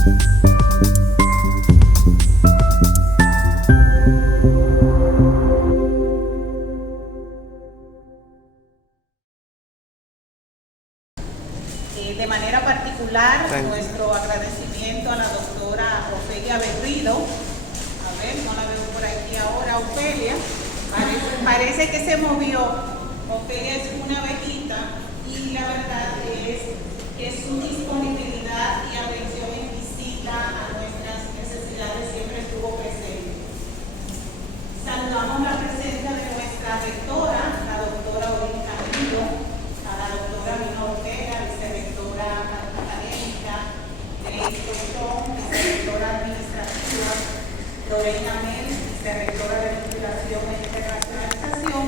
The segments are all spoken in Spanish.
De manera particular, nuestro agradecimiento a la doctora Ofelia Berrido. A ver, no la veo por aquí ahora, Ofelia. Parece que se movió. Ofelia es una abejita y la verdad es que su disponibilidad y atención en visita a nuestras necesidades siempre estuvo presente. Saludamos la presencia de nuestra rectora, la doctora Olin Camilo, a la doctora Mina Ortega, vicerrectora académica, Grace Colchón, vicerrectora administrativa, Lorena Mel, vicerrectora de vinculación e internacionalización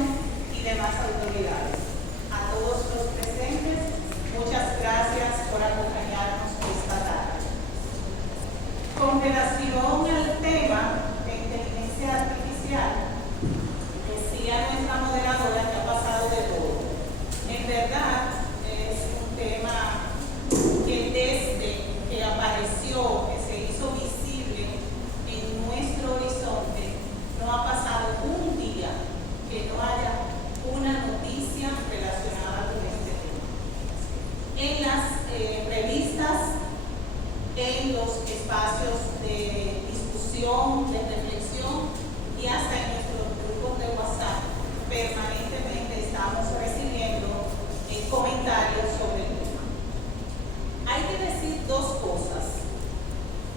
y demás autoridades. A todos los presentes, muchas gracias por acompañarnos esta tarde. Con relación al tema de inteligencia artificial, decía nuestra moderadora que ha pasado de todo. En verdad, es un tema que desde que apareció, que se hizo visible en nuestro horizonte, no ha pasado un día que no haya una noticia relacionada con este tema. En las revistas, en los espacios de discusión, de reflexión y hasta en nuestros grupos de WhatsApp, permanentemente estamos recibiendo comentarios sobre el tema. Hay que decir dos cosas.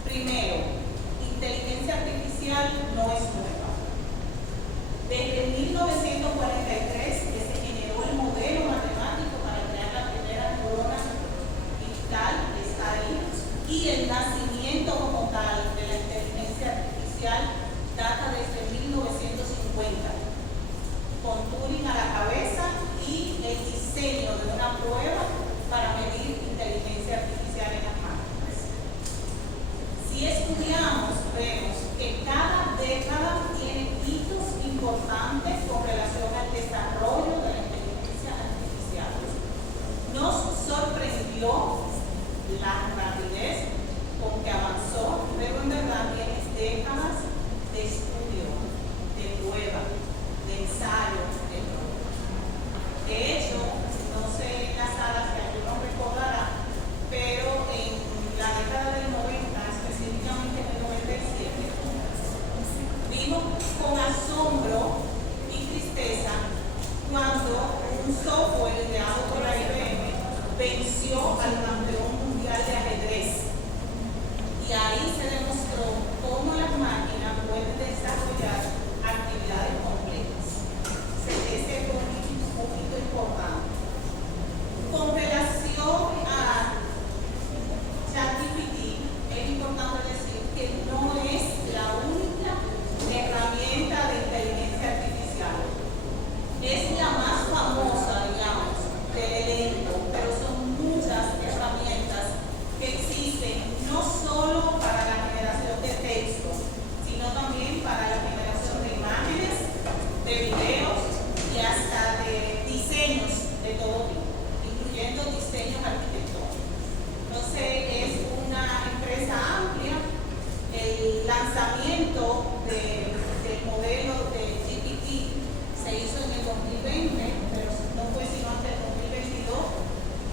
Primero, inteligencia artificial no es nueva. Desde 1943 que se generó el modelo matemático para crear la primera neurona digital, está ahí, y el nacimiento como tal de la inteligencia artificial data desde 1950, con Turing a la cabeza y el diseño de una prueba para medir inteligencia artificial en las máquinas. Si estudiamos, vemos que cada década tiene hitos importantes con relación al desarrollo de la inteligencia artificial. Nos sorprendió la rapidez con que avanzó, pero en verdad tiene décadas de estudio, de prueba, de ensayo, de prueba. De hecho, no sé en las salas que algunos recordarán, pero en la década del 90, específicamente en el 97, vimos con asombro y tristeza cuando un software creado por la IBM venció al campeón mundial de ajedrez. Y ahí se demostró cómo las máquinas pueden desarrollar actividades complejas. Ese fue un hito importante. Con relación a ChatGPT, es importante decir que no es la única herramienta de inteligencia artificial. Es la más famosa, digamos, del elenco, pero son muchas herramientas que existen no solo para la generación de texto, sino también para la generación de imágenes, de videos y hasta de diseños de todo tipo, incluyendo diseños arquitectónicos. Entonces es una empresa amplia. El lanzamiento del modelo de GPT se hizo en el 2020, pero no fue sino hasta el 2022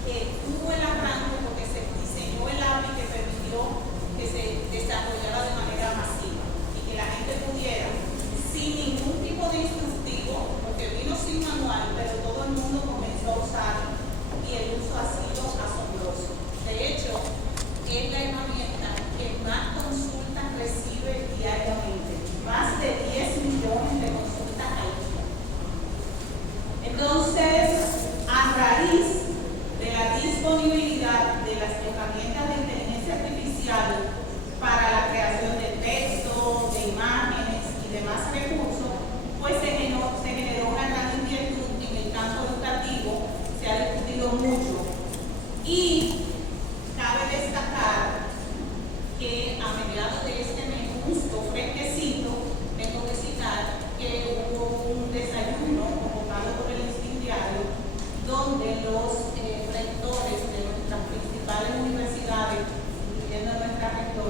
que tuvo el arranque porque se diseñó el API que permitió que se desarrollara de manera masiva y que la gente pudiera, sin ningún tipo de instructivo, porque vino sin manual, pero todo el mundo comenzó a usarlo y el uso ha sido asombroso. De hecho, es la herramienta que más consultas recibe diariamente, más de 10 millones de consultas al día. Entonces, a raíz de la disponibilidad de las herramientas de inteligencia artificial para la creación de texto, de imágenes y demás recursos, pues se generó una gran inquietud en el campo educativo, se ha discutido mucho. Y cabe destacar que a mediados de este mes, justo fresquecito, tengo que citar que hubo un desayuno convocado por el Diario, donde los rectores de nuestras principales universidades, incluyendo nuestra rectora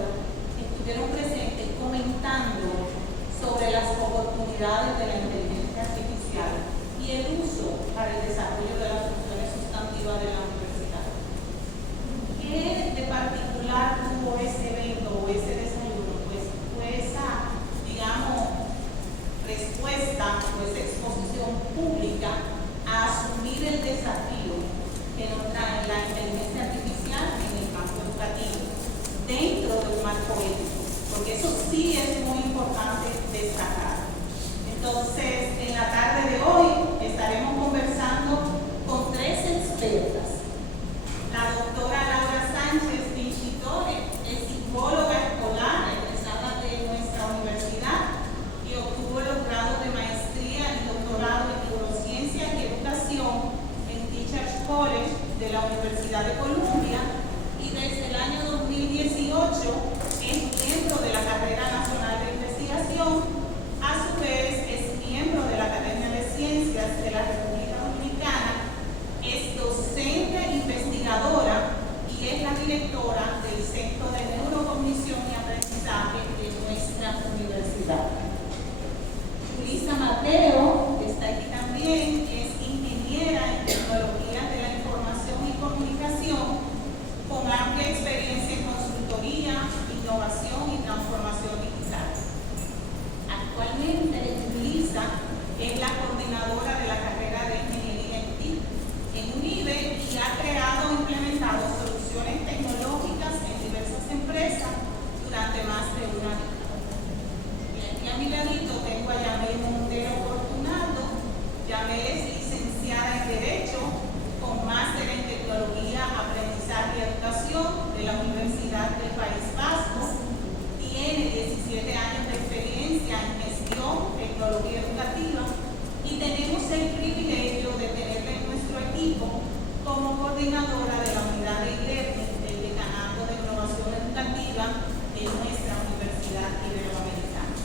posibilidades de la inteligencia artificial y el uso para el desarrollo de las funciones sustantivas de la universidad. ¿Qué de particular tuvo ese evento o ese desayuno? Pues fue esa, digamos, respuesta o esa exposición pública a asumir el desafío que nos trae la inteligencia artificial en el campo educativo, dentro del marco ético, porque eso sí es muy importante destacar. Entonces, en la tarde de hoy estaremos conversando con 3 expertas. La doctora Laura Sánchez Vincitore es psicóloga escolar egresada de nuestra universidad y obtuvo los grados de maestría y doctorado en neurociencia y educación en Teachers College de la Universidad de Columbia, y desde el año 2018 es miembro de la Carrera Nacional de Investigación. A su vez es miembro de la Academia de Ciencias de la República Dominicana, es docente investigadora y es la directora del Centro de Neurocognición y Aprendizaje de nuestra universidad. Luisa Mateo, que está aquí también, es ingeniera en tecnologías de la información y comunicación, con amplia experiencia en consultoría, innovación y transformación digital. Actualmente, Luisa es la coordinadora de la carrera de Ingeniería en TIC en UNIBE y ha creado e implementado soluciones tecnológicas en diversas empresas durante más de una década. Y aquí a mi ladito tengo a Yamel Montero Fortunato. Yamel es licenciada en Derecho con máster en Tecnología, Aprendizaje y Educación de la Universidad del País Vasco. Tiene 17 años de experiencia en gestión, tecnología educativa, y tenemos el privilegio de tenerla en nuestro equipo como coordinadora de la unidad de e-learning del Decanato de Innovación Educativa de nuestra Universidad Iberoamericana.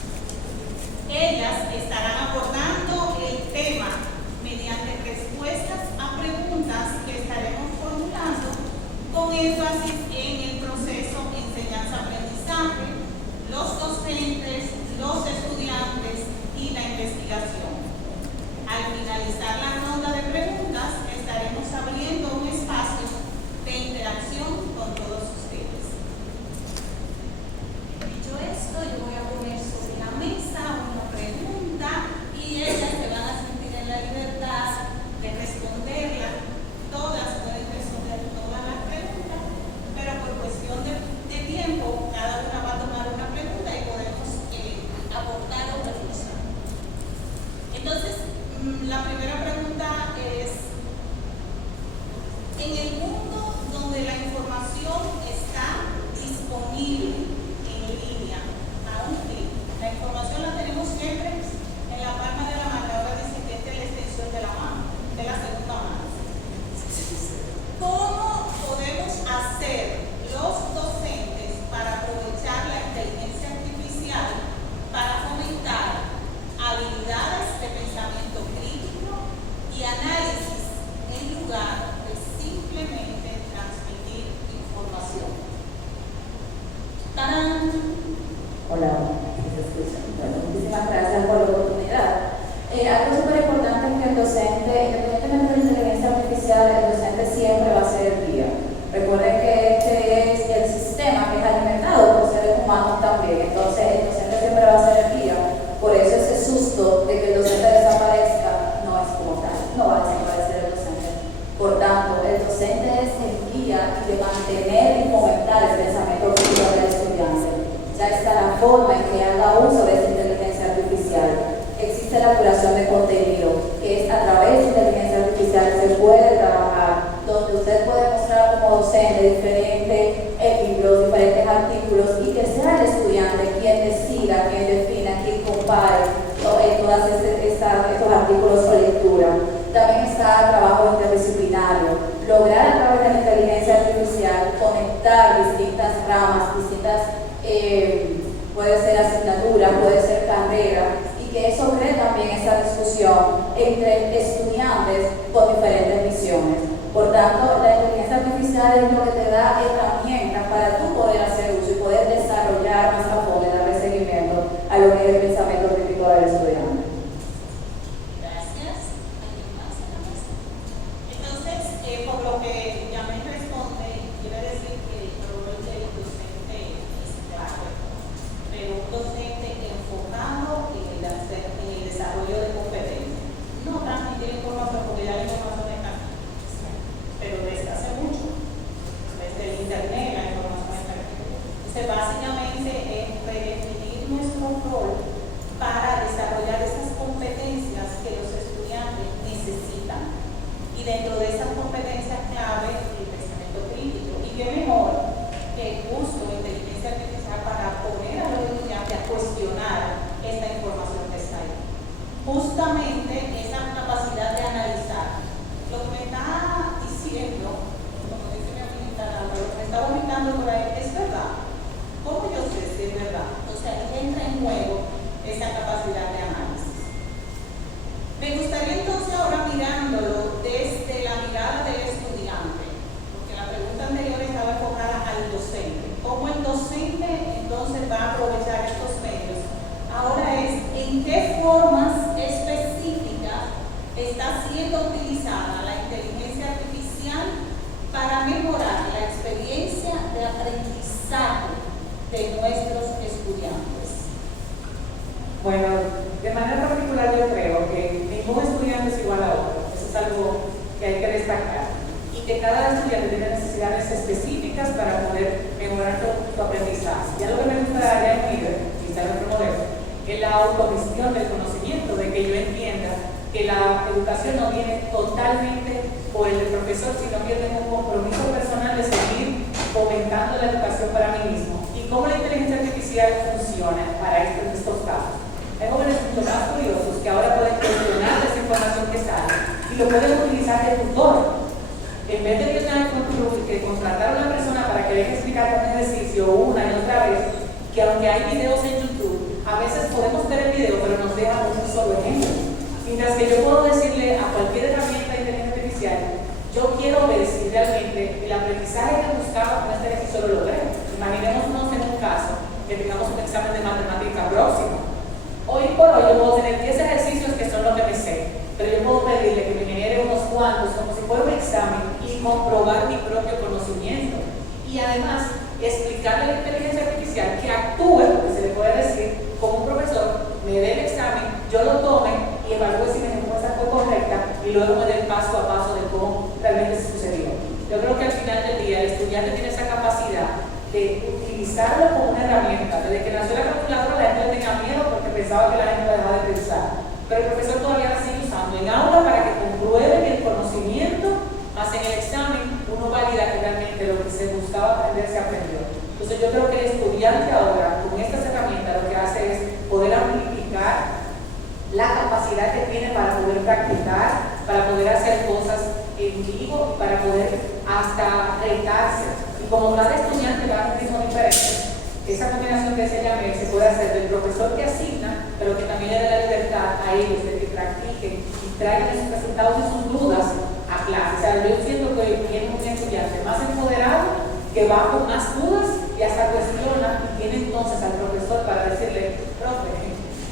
Ellas estarán abordando el tema mediante respuestas a preguntas que estaremos formulando con énfasis en el proceso enseñanza-aprendizaje, los docentes, los estudiantes y la investigación. Al finalizar la ronda de preguntas, estaremos abriendo un espacio de interacción con todos ustedes. Dicho esto, yo voy a poner sobre la mesa una pregunta y ellas se van a sentir en la libertad de responderla. Todas pueden responder todas las preguntas, pero por cuestión de tiempo, cada una va a tomar una pregunta y podemos aportar o reforzar. Entonces, la primera pregunta es: en el mundo donde la información está disponible en línea, a un clic, la información la tenemos siempre en la palma de la mano. Ahora dicen que esta es la extensión de la mano, de la segunda mano. ¿Cómo podemos hacer los docentes para aprovechar la inteligencia artificial para fomentar habilidades de pensamiento crítico y análisis en lugar de simplemente transmitir información? ¡Tarán! Hola, muchísimas gracias por la oportunidad. Algo súper importante es que el docente, independientemente de la inteligencia artificial, el docente siempre va a ser el guía. Recuerden que este es el sistema que es alimentado por seres humanos también, entonces el docente siempre va a ser el guía. Por eso ese susto de que el docente desaparezca no es como tal, no va a desaparecer el docente. Por tanto, el docente es el guía de mantener y fomentar el pensamiento crítico del estudiante. Ya está la forma en que haga uso de esa inteligencia artificial. Existe la curación de contenido, que es a través de inteligencia artificial se puede trabajar, donde usted puede mostrar como docente diferentes libros, diferentes artículos, y que sea el estudiante quien decida, quien defina, quien compare todos estos artículos o lectura. También está el trabajo interdisciplinario, lograr a través de la inteligencia artificial conectar distintas ramas, puede ser asignatura, puede ser carrera, y que eso cree también esa discusión entre estudiantes con diferentes visiones. Por tanto, la inteligencia artificial es lo que te da herramientas para tú poder hacer uso y poder desarrollar más a fondo y darle seguimiento a lo que es el pensamiento crítico del estudiante. se básicamente es redefinir nuestro rol para desarrollar esas competencias que los estudiantes necesitan. Y dentro de esas competencias clave, el pensamiento crítico. Y qué mejor que justo la inteligencia artificial para poner a los estudiantes a cuestionar esta información que está ahí. Justamente esa capacidad de analizar. Lo que me está diciendo, como dice mi amiga, lo que me está vomitando por ahí, es verdad. ¿Cómo yo sé si es verdad? O sea, entra en juego esa capacidad de análisis. Me gustaría entonces ahora mirándolo desde la mirada del estudiante, porque la pregunta anterior estaba enfocada al docente. ¿Cómo el docente entonces va a aprovechar estos medios? Ahora es, ¿en qué formas específicas está siendo utilizada la inteligencia artificial para mejorar la experiencia de aprendizaje de nuestros estudiantes? Bueno, de manera particular yo creo que ningún estudiante es igual a otro. Eso es algo que hay que destacar. Y que cada estudiante tiene necesidades específicas para poder mejorar su aprendizaje. Ya lo que me gusta ya en líder, quizá en otro modelo, es la autogestión del conocimiento, de que yo entienda que la educación no viene totalmente por el profesor, sino que yo tengo un compromiso personal de seguir fomentando la educación para mí mismo. Y cómo la inteligencia artificial funciona para estos casos. Hay jóvenes mucho más curiosos que ahora pueden cuestionar esa información que sale y lo pueden utilizar de tutor. En vez de que tengan que contratar a una persona para que deje explicar un ejercicio una y otra vez, que aunque hay videos en YouTube, a veces podemos ver el video, pero nos deja un solo ejemplo. Mientras que yo puedo decirle a cualquier herramienta de inteligencia artificial, yo quiero ver si realmente el aprendizaje que buscaba con este ejercicio lo logré. Imaginémonos en un caso que tengamos un examen de matemática próximo. Hoy por hoy yo puedo tener 10 ejercicios que son lo que me sé, pero yo puedo pedirle que me genere unos cuantos como si fuera un examen y comprobar mi propio conocimiento. Y además, explicarle a la inteligencia artificial que actúe, porque se le puede decir, como un profesor, me dé el examen, yo lo tome y evalúe si mi respuesta fue correcta y luego me dé el paso a paso de cómo realmente sucedió. Yo creo que al final del día el estudiante tiene esa capacidad de utilizarlo como una herramienta. Desde que nació la calculadora la gente tenía miedo porque pensaba que la gente dejaba de pensar, pero el profesor todavía la sigue usando en aula para que compruebe que el conocimiento, más en el examen uno valida que realmente lo que se buscaba aprender se aprendió. Entonces yo creo que el estudiante ahora con estas herramientas lo que hace es poder amplificar la capacidad que tiene para poder practicar, para poder hacer cosas en vivo, para poder hasta retarse. Y como cada estudiante va a un ritmo diferente, esa combinación que se llame se puede hacer del profesor que asigna, pero que también le dé la libertad a ellos de que practiquen y traigan esos resultados y sus dudas a clase. O sea, yo siento que hoy tiene un estudiante más empoderado, que va con más dudas y hasta cuestiona y tiene entonces al profesor para decirle, profe,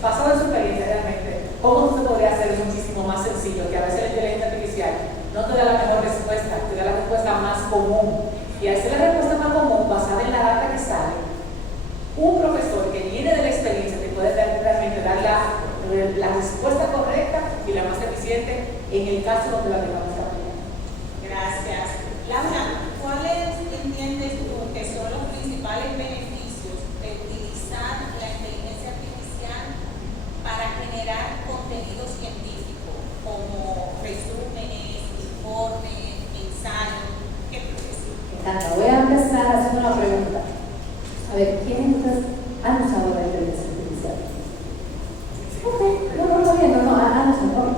basado en su experiencia realmente, ¿cómo se podría hacer muchísimo más sencillo? Que a veces la inteligencia artificial no te da la mejor respuesta, te da la respuesta más común. Y al ser la respuesta más común, basada en la data que sale, un profesor que viene de la experiencia te puede realmente dar la respuesta correcta y la más eficiente en el caso donde la tengamos que aplicar. Gracias. Laura, ¿cuáles entiendes tú que son los principales beneficios de utilizar la inteligencia artificial para generar contenido científico, como resúmenes, informes, ensayos? ¿Qué crees? Me encanta. Voy a empezar haciendo una pregunta. A ver, ¿quiénes han usado la inteligencia artificial? Ok, no, han usado.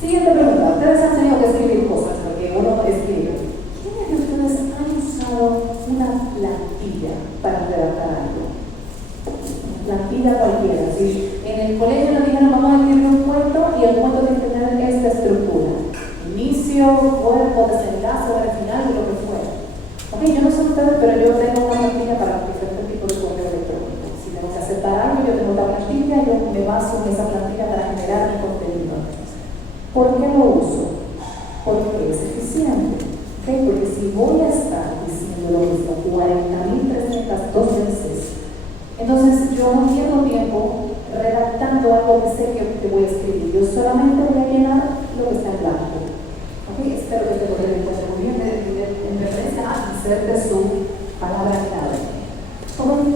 Siguiente pregunta. Ustedes han tenido que escribir cosas, porque uno escribe. ¿Quiénes de ustedes han usado una plantilla para redactar algo? Una plantilla cualquiera. ¿Sí? En el colegio nos dijeron, vamos a escribir un cuento y el cuento tiene que tener esta estructura. Inicio, cuerpo, desenlace, al final y lo que fuera. Ok, yo no sé ustedes, pero yo tengo una plantilla para diferentes tipos de correo electrónico. Si tengo que aceptar algo, yo tengo otra plantilla, yo me baso en esa plantilla para generar mi contenido. ¿Por qué lo uso? Porque es eficiente. ¿Okay? Porque si voy a estar diciendo lo mismo 40.302 veces, entonces yo no pierdo tiempo redactando algo que sé que voy a escribir. Yo solamente voy a llenar lo que está en blanco. Okay, espero que te lo encuentre muy bien en referencia a inserte su palabra clave. Como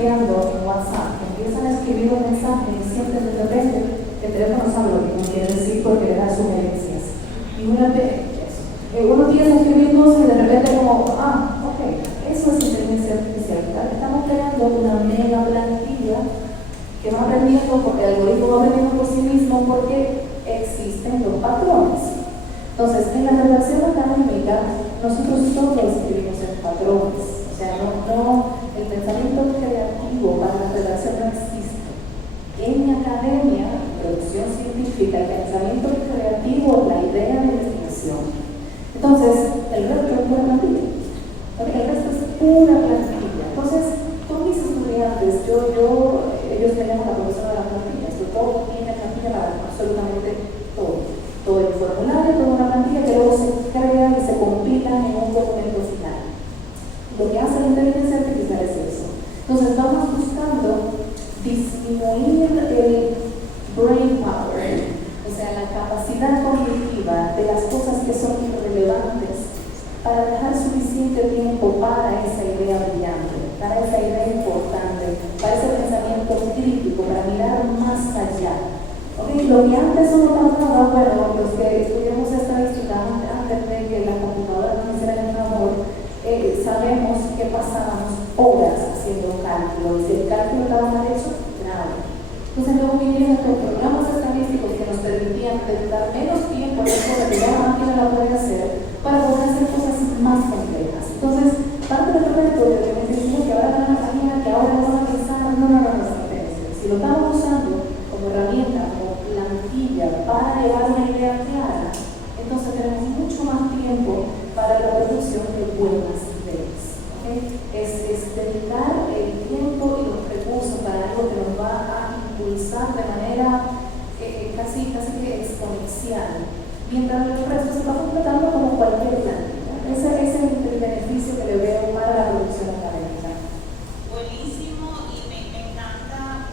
chateando en WhatsApp, empiezan a escribir un mensaje y sienten de repente que el teléfono sabe lo que no quiere decir porque le da sugerencias. Y uno empieza a escribir cosas y de repente como, ok, eso es inteligencia artificial. Estamos creando una mega plantilla que va aprendiendo porque el algoritmo va aprendiendo por sí mismo porque existen los patrones. Entonces, en la redacción académica, nosotros todos escribimos en patrones. O sea, el pensamiento creativo para la redacción no existe. En mi academia, en producción científica, el pensamiento creativo, la idea de investigación. Entonces, el resto es pura plantilla. El resto es pura plantilla. Entonces, todos mis estudiantes, ellos tenían la profesora de la plantilla. Todo tiene plantilla para absolutamente todo. Todo el formulario, toda una plantilla que luego se crea y se compila en un documento final. Lo que hace la inteligencia artificial es eso. Entonces vamos buscando disminuir el brain power, o sea, la capacidad cognitiva de las cosas que son irrelevantes para dejar suficiente tiempo para esa idea brillante, para esa idea importante, para ese pensamiento crítico, para mirar más allá. Okay, lo que antes uno trataba, bueno, los que estudiamos estadística antes de que la computadora nos hiciera el favor, sabemos que pasábamos horas haciendo cálculos. Si el cálculo estaba mal hecho, grave. Entonces luego vinieron estos programas estadísticos que nos permitían dedicar menos tiempo a las cosas que ya la máquina la puede hacer para poder hacer cosas más complejas. Entonces, parte del reto de que me decimos que ahora van a mañana, que ahora van a pensar, no, si lo estamos usando como herramienta, como plantilla para llevar una idea clara, entonces tenemos mucho más tiempo para la producción de buenas ideas. ¿Okay? Es dedicar el tiempo y los recursos para algo que nos va a impulsar de manera casi que exponencial, mientras el resto se va completando como cualquier plantilla. Ese es el beneficio que le veo para la producción académica. Buenísimo, y me encanta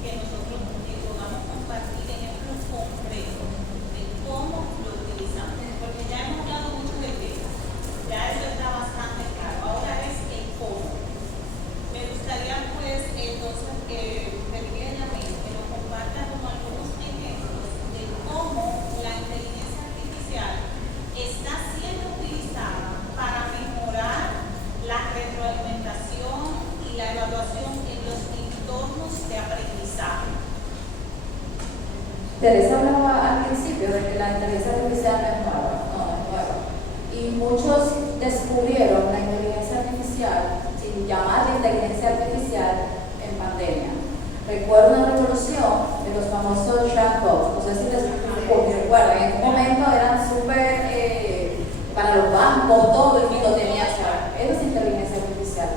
que nosotros podamos compartir ejemplos concretos de cómo lo utilizamos, porque ya hemos hablado mucho de qué, ya eso está bastante claro. Ahora es el cómo. Me gustaría pues entonces que nos compartan como algunos ejemplos de cómo la inteligencia artificial está siendo utilizada para mejorar la retroalimentación y la evaluación en los entornos de aprendizaje. Teresa hablaba al principio de que la inteligencia artificial no es nueva. Y muchos descubrieron la inteligencia artificial, sin llamarla inteligencia artificial, en pandemia. Recuerdo una revolución de los famosos chatbots. No sé si les recuerdan, en un momento eran súper para los bancos, todo el mundo tenía chat. Eso es inteligencia artificial.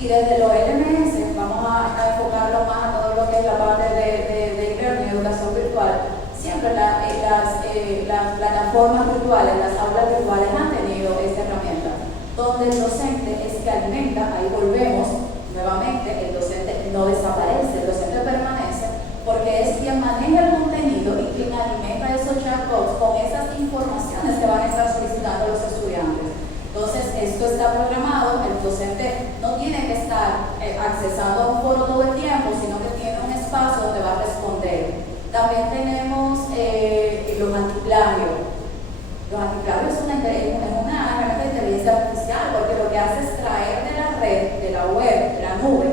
Y desde los LMS vamos a enfocarlo más a todo lo que es la parte de learning, educación virtual. Siempre las plataformas virtuales, las aulas virtuales han tenido esta herramienta, donde el docente es que alimenta, ahí volvemos nuevamente, el docente no desaparece, el docente permanece, porque es quien maneja el contenido y quien alimenta esos chatbots con esas informaciones que van a estar solicitando los estudiantes. Entonces, esto está programado, el docente no tiene que estar accesando a un foro todo el tiempo, sino que tiene un espacio donde va a responder. También tenemos los antiplagios. Los antiplagios es una herramienta de inteligencia artificial, porque lo que hace es traer de la red, de la web, de la nube,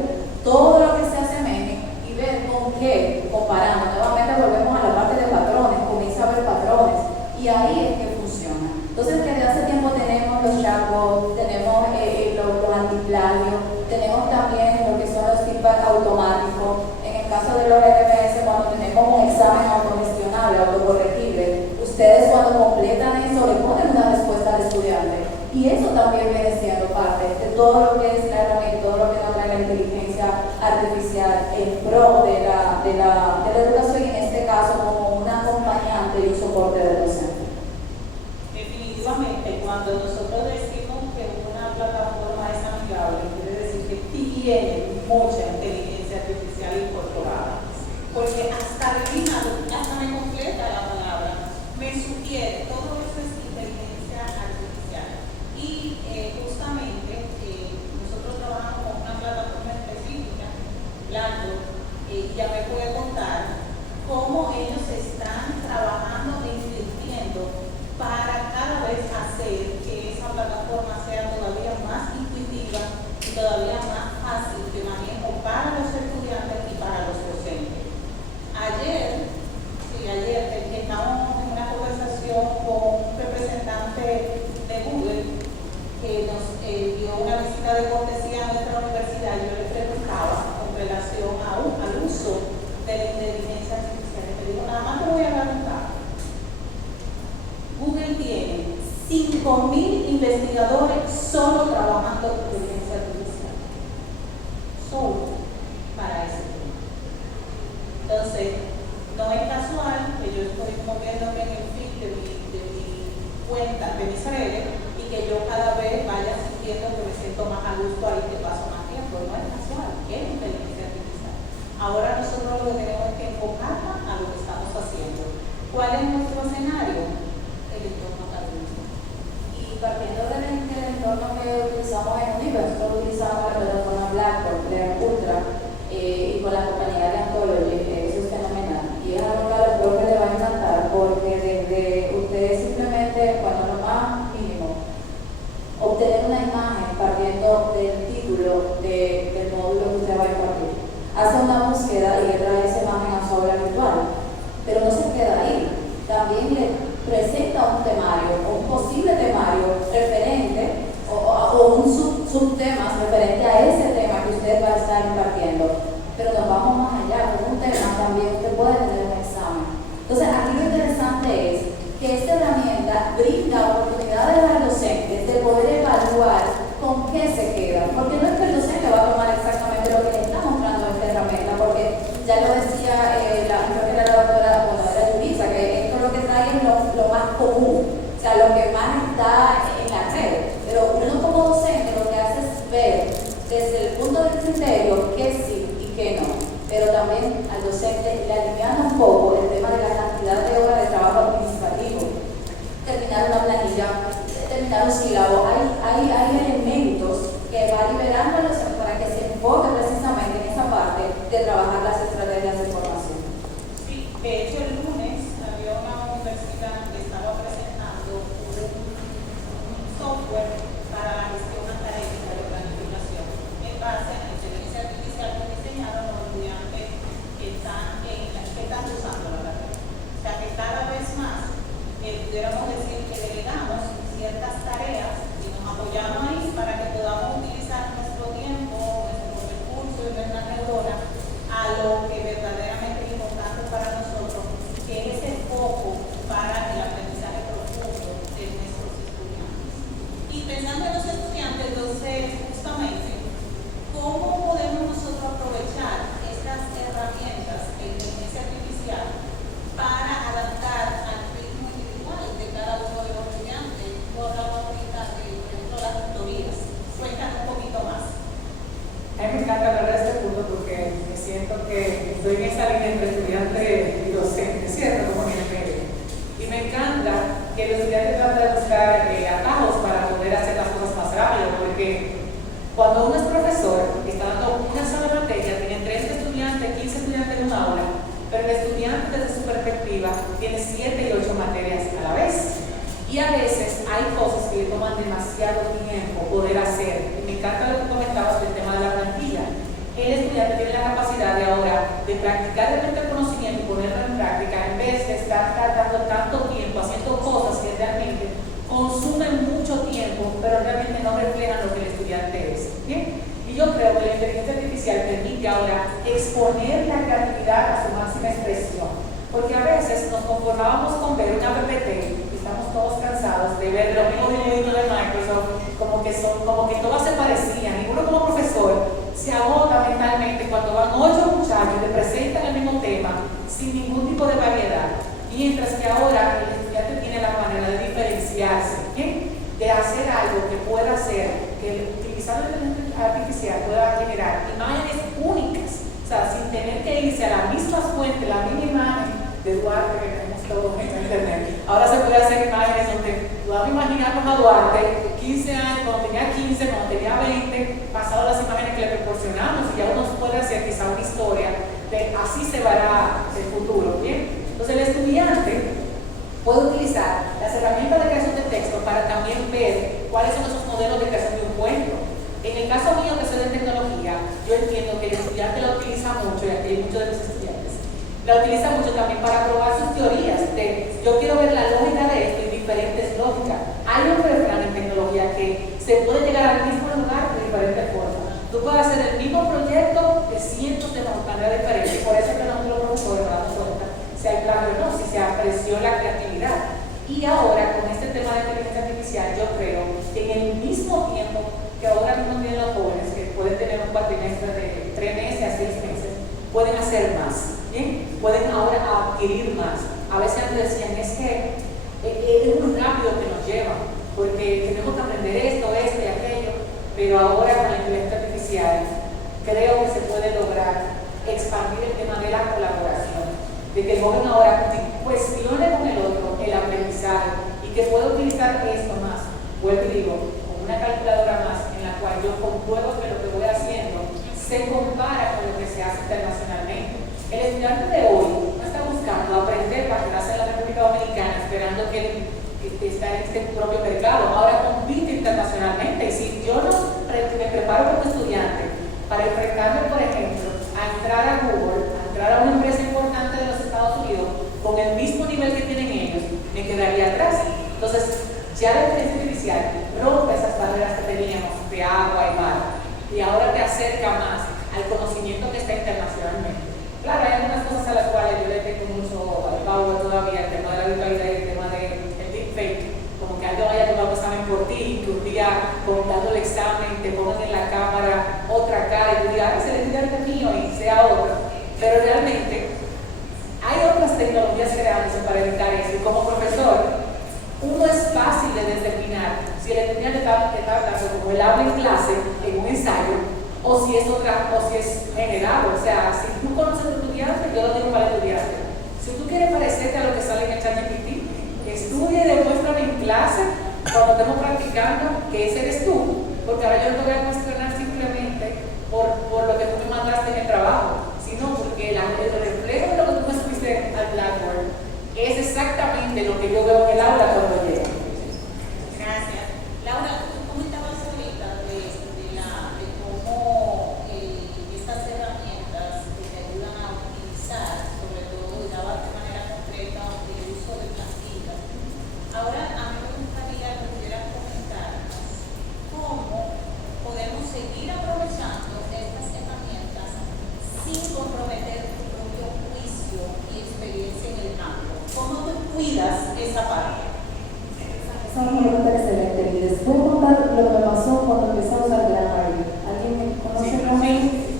todo lo que se asemeje y ver con qué, comparando. Nuevamente volvemos a la parte de patrones, comienza a ver patrones, y ahí es que funciona. Entonces, desde hace tiempo tenemos los chatbots, tenemos los antiplagios, tenemos también lo que son los feedback automáticos. En el caso de los LMS, cuando tenemos un examen autogestionable, autocorregible, ustedes cuando completan eso le ponen una respuesta al estudiante. Y eso también viene siendo parte de todo lo que es la herramienta, todo lo que nos trae la inteligencia artificial en pro de la educación, y en este caso como un acompañante y un soporte del docente. Definitivamente, cuando nosotros decimos que una plataforma es amigable, quiere decir que tiene mucha inteligencia artificial incorporada, porque hasta me completa la palabra, me sugiere, todo eso es inteligencia artificial. Y justamente nosotros trabajamos con una plataforma específica Blackboard, ya me puede contar cómo ellos están trabajando e invirtiendo para cada vez hacer que esa plataforma sea todavía más intuitiva y todavía más fácil de manejo para los estudiantes y para los docentes. Ayer estábamos en una conversación con un representante de Google que nos dio una visita de cortesía a nuestra universidad. Yo le preguntaba con relación al uso de la inteligencia artificial. Y me dijo, nada más te voy a preguntar. Google tiene 5.000 investigadores solo trabajando en inteligencia artificial. Solo para ese tema. Entonces, no es casual que yo estoy moviéndome en el feed de mi cuenta, de mis redes, y que yo cada vez vaya sintiendo que me siento más a gusto ahí, que paso más tiempo. No es casual, es inteligencia artificial. Ahora nosotros lo que tenemos es que enfocarnos a lo que estamos haciendo. ¿Cuál es nuestro escenario? El entorno académico. Y partiendo del entorno que utilizamos en Universo, nosotros utilizamos la plataforma Blackboard, Learn Ultra, y con la compañía de Anthology, eso es fenomenal. Y es algo que a los profes les va a encantar, porque desde ustedes simplemente, cuando lo más mínimo, obtener una imagen partiendo del título del módulo que usted va a impartir. Hace una búsqueda y le trae esa imagen a su aula virtual, pero no se queda ahí. También le presenta un temario, o un posible temario referente, o un subtema referente a ese tema que usted va a estar impartiendo. Pero nos vamos más allá, con un tema también usted puede tener un examen. Entonces, aquí lo interesante es que esta herramienta brinda oportunidades a los docentes de poder evaluar con qué se quedan, porque no es que el docente va a tomar exactamente lo que le está mostrando esta herramienta, porque ya lo decía creo que era la doctora, bueno, era Yulisa, que esto lo que trae es lo más común, o sea, lo que más está en la red, pero uno como docente lo que hace es ver desde el punto del criterio que sí y que no, pero también al docente le aliviana un poco el tema de la cantidad de horas de trabajo administrativo, terminar una planilla, terminar un sílabo. Hay elementos que va liberando al docente para que se enfoque precisamente en esa parte de trabajar las estrategias de formación. Sí, de hecho el lunes había una universidad que estaba presentando un software para la gestión académica de planificación en base a la inteligencia artificial que diseñaron los estudiantes que están usando la carrera. O sea que cada vez más pudiéramos decir que delegamos ciertas tareas y nos apoyamos ahí para que podamos utilizar nuestro tiempo, nuestro recurso y nuestra neurona a lo que verdaderamente es importante para nosotros, que es el foco para el aprendizaje profundo de nuestros estudiantes. Y pensando en los estudiantes, entonces, justamente, ¿cómo podemos nosotros aprovechar estas herramientas de inteligencia artificial para adaptar al ritmo individual de cada uno de los estudiantes? Yo hablaba ahorita de, por ejemplo, las tutorías. Cuéntanos un poquito más. A mí me encanta hablar de este punto porque me siento que estoy en esa línea entre estudiante y docente, ¿cierto? Como en el medio. Y me encanta que los estudiantes tratan de buscar atajos para poder hacer las cosas más rápido, porque cuando uno es profesor, está dando una sola materia, tiene 30 estudiantes, 15 estudiantes en una aula, pero el estudiante desde su perspectiva tiene 7 y 8 materias a la vez. Y a veces hay cosas que le toman demasiado tiempo poder hacer. Y me encanta lo que comentabas del tema de la plantilla. El estudiante tiene la capacidad de ahora de practicar el conocimiento y ponerlo en práctica en vez de estar tardando tanto tiempo haciendo cosas que realmente consumen mucho tiempo, pero realmente no reflejan lo que el estudiante es. ¿Bien? Y yo creo que la inteligencia artificial permite ahora exponer la creatividad a su máxima expresión. Porque a veces nos conformábamos con ver una PPT y estamos todos cansados de ver lo mismo dibujito de Microsoft, como que todas se parecían. Y uno como profesor se agota mentalmente cuando van 8 muchachos que presentan el mismo tema sin ningún tipo de variedad. Mientras que ahora el estudiante tiene la manera de diferenciarse, ¿bien? De hacer algo que pueda hacer, que utilizando la inteligencia artificial pueda generar imágenes únicas, o sea, sin tener que irse a las mismas fuentes, la misma imagen de Duarte que tenemos todos en internet. Ahora se puede hacer imágenes donde podamos imaginarnos a Duarte 15 años, cuando tenía 15, cuando tenía 20, pasado las imágenes que le proporcionamos, y ya uno puede hacer quizá un yo entiendo que el estudiante la utiliza mucho, y aquí hay muchos de mis estudiantes, la utiliza mucho también para probar sus teorías. Yo quiero ver la lógica de esto y diferentes lógicas. Hay un refrán en tecnología que se puede llegar al mismo lugar de diferentes formas. Tú puedes hacer el mismo proyecto de cientos de maneras diferentes. Por eso es que nosotros los profesores nos damos cuenta si hay plagio o no, si se apreció la creatividad. Y ahora, con este tema de inteligencia artificial, yo creo que en el mismo tiempo que ahora mismo tienen los jóvenes, que pueden tener un cuatrimestre de 3 meses a 6 meses, pueden hacer más, ¿bien? Pueden ahora adquirir más. A veces antes decían, es que es muy rápido que nos lleva, porque tenemos que aprender esto y aquello, pero ahora con la inteligencia artificial creo que se puede lograr expandir el tema de la colaboración, de que el joven ahora cuestione con el otro el aprendizaje y que pueda utilizar esto más, vuelvo y digo, como una calculadora más en la cual yo compruebo que lo que voy haciendo se compara con lo que se hace internacionalmente. El estudiante de hoy no está buscando aprender para quedarse en la República Dominicana esperando que está en este propio mercado. Ahora compite internacionalmente y si yo no me preparo como estudiante para enfrentarme, por ejemplo, a entrar a Google, a entrar a una empresa importante de los Estados Unidos con el mismo nivel que tienen ellos, me quedaría atrás. Entonces, ya la inteligencia artificial rompe esas barreras que teníamos de agua y mar y ahora te acerca más al conocimiento que está internacionalmente. Claro, hay algunas cosas a las cuales yo le tengo mucho power todavía, el tema de la virtualidad y el tema del deepfake, como que alguien vaya a tomar un examen por ti, que un día dando el examen te pongan en la cámara otra cara y tú digas, es el estudiante mío y sea otro. Pero realmente hay otras tecnologías creándose para evitar eso y como profesor, uno es fácil de determinar si el estudiante está hablando como él habla en clase, en un ensayo, o si es otra, o si es general. O sea, si tú conoces a tu estudiante, yo lo digo para el estudiante. Si tú quieres parecerte a lo que sale en el ChatGPT, estudia y demuéstrame en clase cuando estemos practicando que ese eres tú, porque ahora yo no te voy a cuestionar simplemente por lo que tú me mandaste en el trabajo, sino porque el reflejo de lo que tú me subiste al Blackboard es exactamente lo que yo veo en el aula cuando llega. Gracias. Laura, tú comentabas ahorita de cómo estas herramientas que te ayudan a utilizar, sobre todo y dabas de manera concreta el uso de plantillas. Ahora, a mí me gustaría que pudieras comentarnos cómo podemos seguir aprovechando estas herramientas sin comprometer tu propio juicio y experiencia en el campo. ¿Cómo tú cuidas esa parte? Esa es una pregunta excelente. Y les voy a contar lo que me pasó cuando empecé a usar Grammarly. ¿Alguien me conoce Grammarly?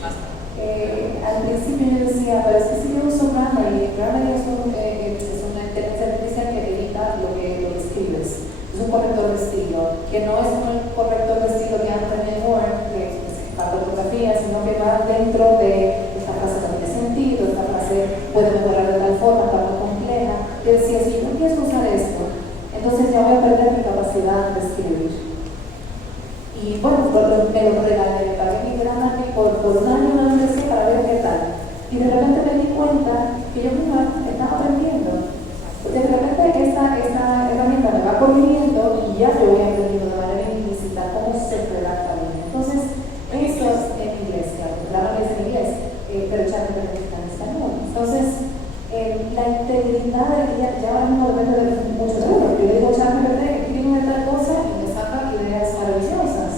Al principio yo decía, pero es que si yo uso Grammarly es una inteligencia artificial que edita lo que escribes. Es un corrector de estilo, que no es un corrector de estilo que anda en Word, que es para ortografía, sino que va dentro de esta frase no tiene sentido, esta frase puede mejorar de tal forma, está muy compleja. Yo decía, si yo empiezo a usar esto, entonces ya voy a perder mi capacidad de escribir. Y bueno, me lo regalé, me pagué mi Grammarly por un año en la universidad para ver qué tal. Y de repente me di cuenta que yo misma estaba aprendiendo. De repente esta herramienta me va corrigiendo y ya yo voy aprendiendo de manera implícita cómo se redacta bien. Entonces, esto es en inglés, claro, Grammarly es en inglés, pero ChatGPT está en español. Entonces, la integridad ya ahora mismo depende de mucho de uno. Yo le digo ChatGPT, escribe tal cosa y me saca ideas maravillosas.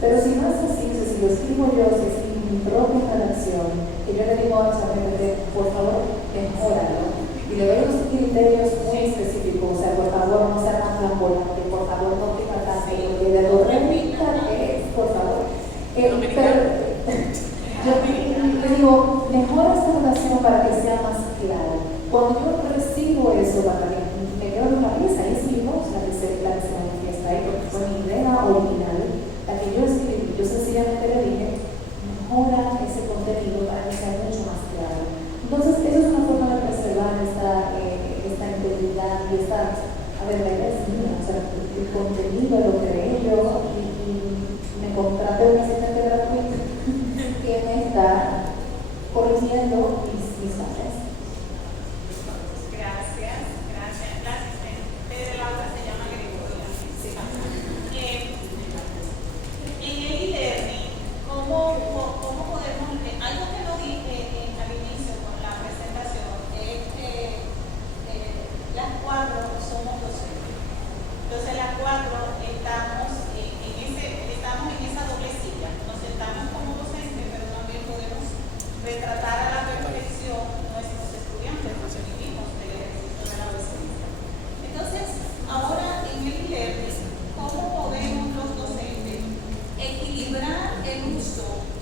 Pero si no es así, si lo escribo yo, si es mi propia redacción, y yo le digo a ChatGPT, por favor, mejóralo. Y le doy unos criterios muy específicos, o sea, por favor, no sea tan flamboyante, por favor, no te tanto, porque de lo repita es, por favor. Pero yo le digo, mejora esta redacción para que sea más clara. Cuando yo recibo eso, me quedo en la cabeza, y es mi voz la que se manifiesta ahí, porque fue mi idea original, la que yo escribí. Yo sencillamente le dije, mejora ese contenido para que sea mucho más claro. Entonces, eso es una forma de preservar esta integridad y la idea es mía, o sea, el contenido lo creé yo y me contraté un asistente gratuito que me está corrigiendo mis fallas. Gracias. La asistente de Laura se llama Gregoria. En el e-learning, ¿cómo podemos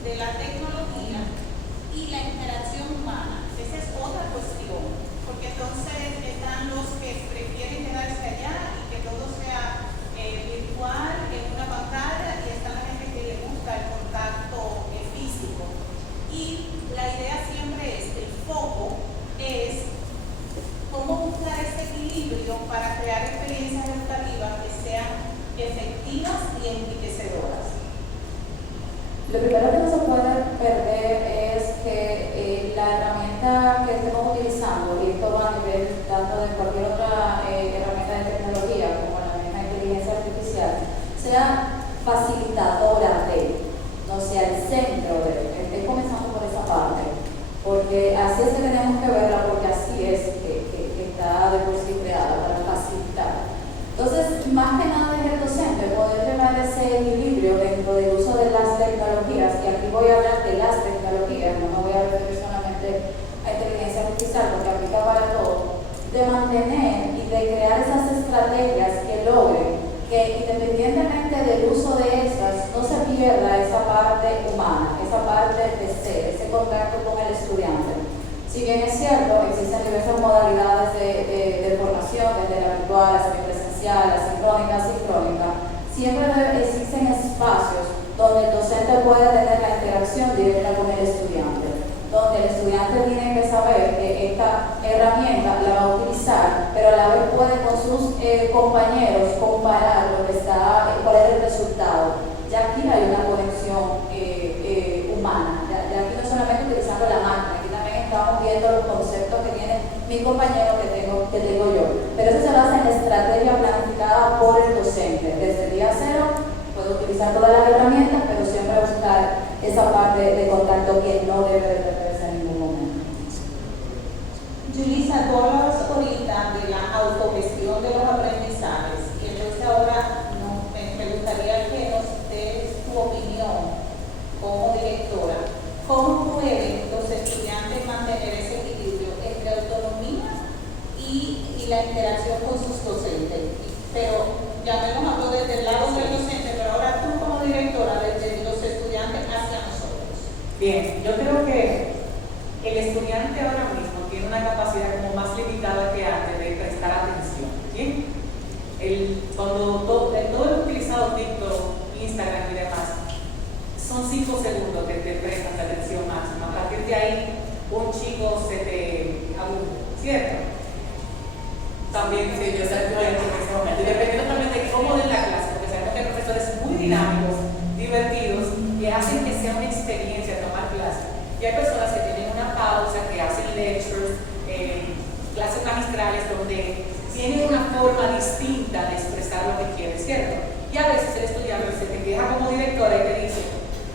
de la tecnología y la interacción humana. Esa es otra cuestión, porque entonces están los que prefieren quedarse allá y que todo sea virtual, en una pantalla, y está la gente que le gusta el contacto físico. Y la idea siempre es, el foco es cómo buscar ese equilibrio para crear experiencias educativas que sean efectivas y enriquecedoras. Lo primero que no se puede perder es que la herramienta que estemos utilizando, y esto va a nivel tanto de cualquier otra herramienta de tecnología como la misma inteligencia artificial, sea facilitadora de, no sea el centro de. Estoy comenzando por esa parte, porque así es que tenemos que verla, porque así es que está de por sí creada para facilitar. Entonces, más que nada es el docente poder llevar ese equilibrio dentro del uso de las tecnologías, y aquí voy a hablar de las tecnologías, no me voy a referir solamente a inteligencia artificial, porque aplica para todo, de mantener y de crear esas estrategias que logren que, independientemente del uso de esas, no se pierda esa parte humana, esa parte de ser, ese contacto con el estudiante. Si bien es cierto, existen diversas modalidades de formación, desde la virtual, la semipresencial, la sincrónica, asincrónica, siempre existen espacios donde el docente puede tener la interacción directa con el estudiante, donde el estudiante tiene que saber que esta herramienta la va a utilizar, pero a la vez puede con sus compañeros comparar lo que está, cuál es el resultado. Ya aquí hay una conexión humana, ya aquí no solamente utilizando la máquina, aquí también estamos viendo los conceptos que tiene mi compañero que tengo yo, pero eso se basa en la estrategia planificada por el docente. Desde el día cero puedo utilizar todas las herramientas, pero siempre buscar esa parte de contacto que no debe de perderse en ningún momento. Julissa, tú hablabas ahorita de la autogestión de los aprendizajes, y entonces ahora me gustaría que nos des tu opinión como directora. ¿Cómo pueden los estudiantes mantener ese equilibrio entre autonomía y la interacción con sus docentes? Pero ya hemos hablado desde el lado del docente, pero ahora tú como directora, desde los estudiantes hacia nosotros. Bien, yo creo que el estudiante ahora mismo tiene una capacidad como más limitada que antes de prestar atención. ¿Sí? Cuando todo el utilizado TikTok, Instagram y demás, son 5 segundos que te prestan la atención máxima. A partir de ahí, un chico se te aburre, ¿cierto? También, sí, yo sé, en ese momento. Y dependiendo también de cómo den la clase, porque sabemos que hay profesores muy dinámicos, divertidos, que hacen que sea una experiencia tomar clase. Y hay personas que tienen una pausa, que hacen lectures, clases magistrales, donde tienen una forma distinta de expresar lo que quieren, ¿cierto? Y a veces el estudiante se te queja como directora y te dice,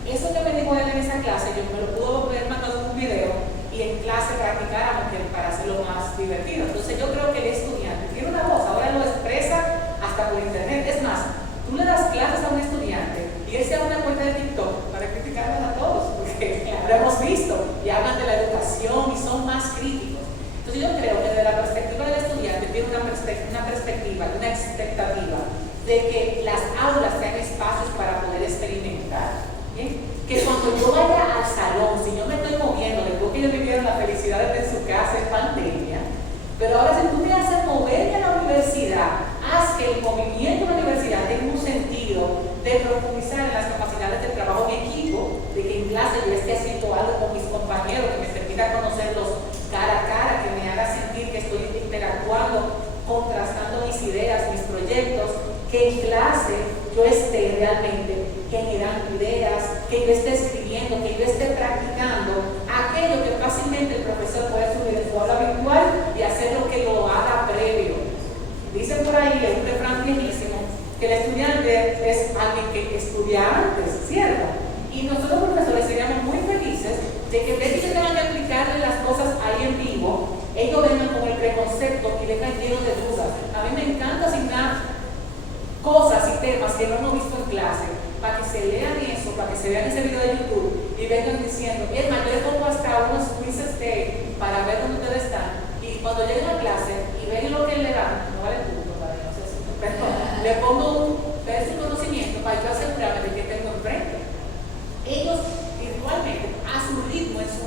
eso que me dijo él en esa clase, yo me lo pudo haber mandado en un video y en clase practicáramos para hacerlo más divertido. Entonces yo creo que el estudiante tiene una voz, ahora lo expresa hasta por internet. Es más, tú le das clases a un estudiante y él se abre una cuenta de TikTok para criticarlos a todos, porque lo hemos visto, y hablan de la educación y son más críticos. Entonces yo creo que desde la perspectiva del estudiante tiene una perspectiva, una expectativa de que las aulas sean espacios para poder experimentar. ¿Bien? Que cuando yo vaya al salón, si yo me estoy moviendo, después que ellos vivieron la felicidad de estar en su casa en pandemia, pero ahora si tú me haces moverme a la universidad, haz que el movimiento de la universidad tenga un sentido de profundizar en las capacidades de trabajo en equipo, de que en clase yo esté haciendo algo con mis compañeros, que me permita conocerlos cara a cara, que me haga sentir que estoy interactuando, contrastando mis ideas, mis proyectos, que en clase yo esté realmente generando ideas, que yo esté escribiendo, que yo esté practicando aquello que fácilmente el profesor puede subir en su aula virtual y hacer lo que lo haga previo. Dicen por ahí, es un refrán viejísimo, que el estudiante es alguien que estudia antes, ¿cierto? Y nosotros profesores seríamos muy felices de que en vez de que tengan que aplicarle las cosas ahí en vivo, ellos vengan con el preconcepto y vengan llenos de dudas. A mí me encanta asignar cosas y temas que no hemos visto en clase, para que se lean eso, para que se vean ese video de YouTube y vengan diciendo, bien, yo les pongo hasta unos quizzes para ver dónde ustedes están, y cuando lleguen a clase y ven lo que le dan, no vale punto, ¿vale? No sé si, pero le pongo un conocimiento para yo asegurarme de que tengo enfrente. Ellos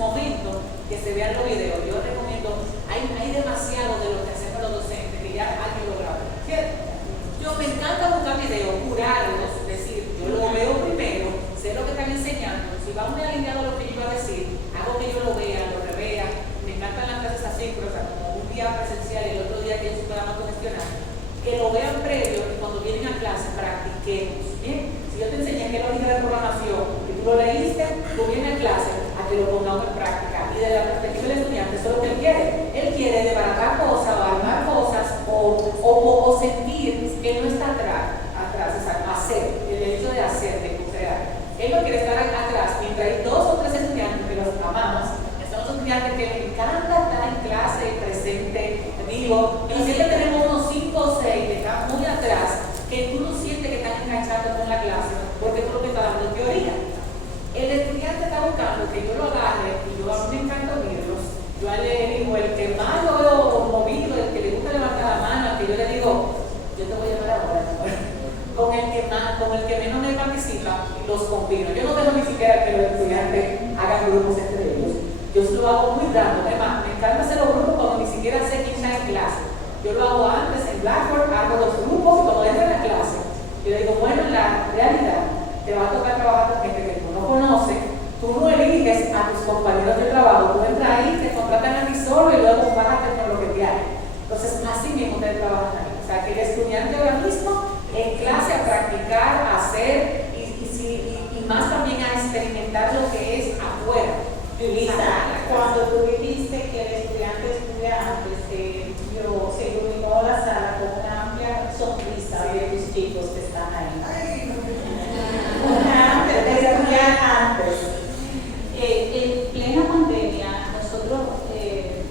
momento que se vean los videos. Yo recomiendo, hay demasiado de lo que hacemos los docentes que ya alguien lo grabó, ¿cierto? Yo me encanta buscar videos, curarlos, decir, yo lo veo primero, sé lo que están enseñando, si va muy alineado a lo que yo iba a decir, hago que yo lo vea, lo revea. Me encantan las clases así, pero o sea, como un día presencial y el otro día que ellos puedan autogestionar, que lo vean previo y cuando vienen a clase practiquemos, ¿bien? Si yo te enseñé que es lógica de programación y tú lo leíste, tú vienes a clase a que lo pongamos en práctica. Y desde la perspectiva del estudiante, eso es lo que él quiere. Él quiere desbaratar cosas o armar cosas o sentir que no está atrás, o sea, hacer, el hecho de hacer, de crear. Él no quiere estar atrás mientras hay 2 o 3 estudiantes que los amamos. Son los estudiantes que les encanta estar en clase, presente, vivo, pero siempre tenemos unos 5 o 6 que están muy atrás, que tú no sientes que están enganchados con la clase, porque tú lo que estás dando teoría. El estudiante está buscando que yo lo agarre, y yo a mí me encanta oírlos. Yo le digo, el que más lo veo movido, el que le gusta levantar la mano, el que yo le digo, yo te voy a llevar ahora. Con el que menos me participa, los combino. Yo no dejo ni siquiera que los estudiantes hagan grupos entre ellos. Yo se lo hago muy rápido. Además, me encanta hacer los grupos cuando ni siquiera sé quién está en clase. Yo lo hago antes en Blackboard, hago los grupos y cuando entro en la clase, yo le digo, bueno, en la realidad te va a tocar trabajar con gente que tú no conoces, tú no eliges a tus compañeros de trabajo, tú entras ahí, te contratan a ti solo y luego bajas con lo que te hay. Entonces, así mismo te trabajan ahí. O sea, que el estudiante ahora mismo en clase a practicar, a hacer y más también a experimentar lo que es afuera. Lisa, cuando tú dijiste que el estudiante estudia antes, se iluminó la sala con una amplia sonrisa de tus chicos que están ahí. Antes de estudiar antes. En plena pandemia, nosotros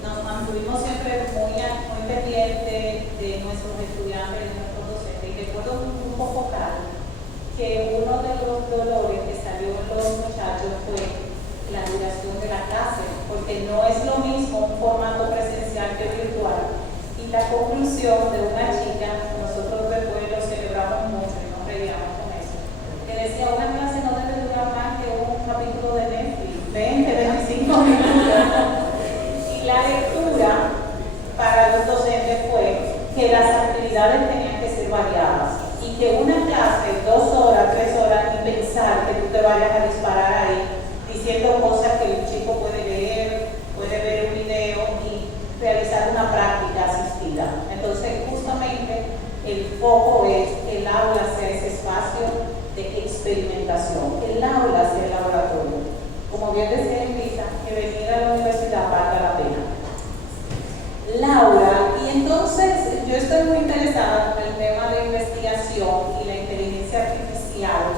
nos mantuvimos siempre muy pendientes de nuestros estudiantes, de nuestros docentes. Y recuerdo un grupo focal que uno de los dolores que salió en los muchachos fue la duración de la clase, porque no es lo mismo un formato presencial que virtual. Y la conclusión de una chica, nosotros después lo celebramos mucho y nos reíamos con eso, que decía, una clase no debe durar más que un capítulo de Netflix, 20, 25 minutos. Y la lectura para los docentes fue que las actividades tenían que ser variadas y que una clase, 2 horas, 3 horas, ni pensar que tú te vayas a disparar ahí diciendo cosas que el chico puede leer, puede ver un video y realizar una práctica asistida. Entonces, justamente, el foco es que el aula sea ese espacio de experimentación, que el aula sea el laboratorio. Como bien decía Elisa, que venir a la universidad valga la pena. Laura, y entonces yo estoy muy interesada con el tema de investigación y la inteligencia artificial,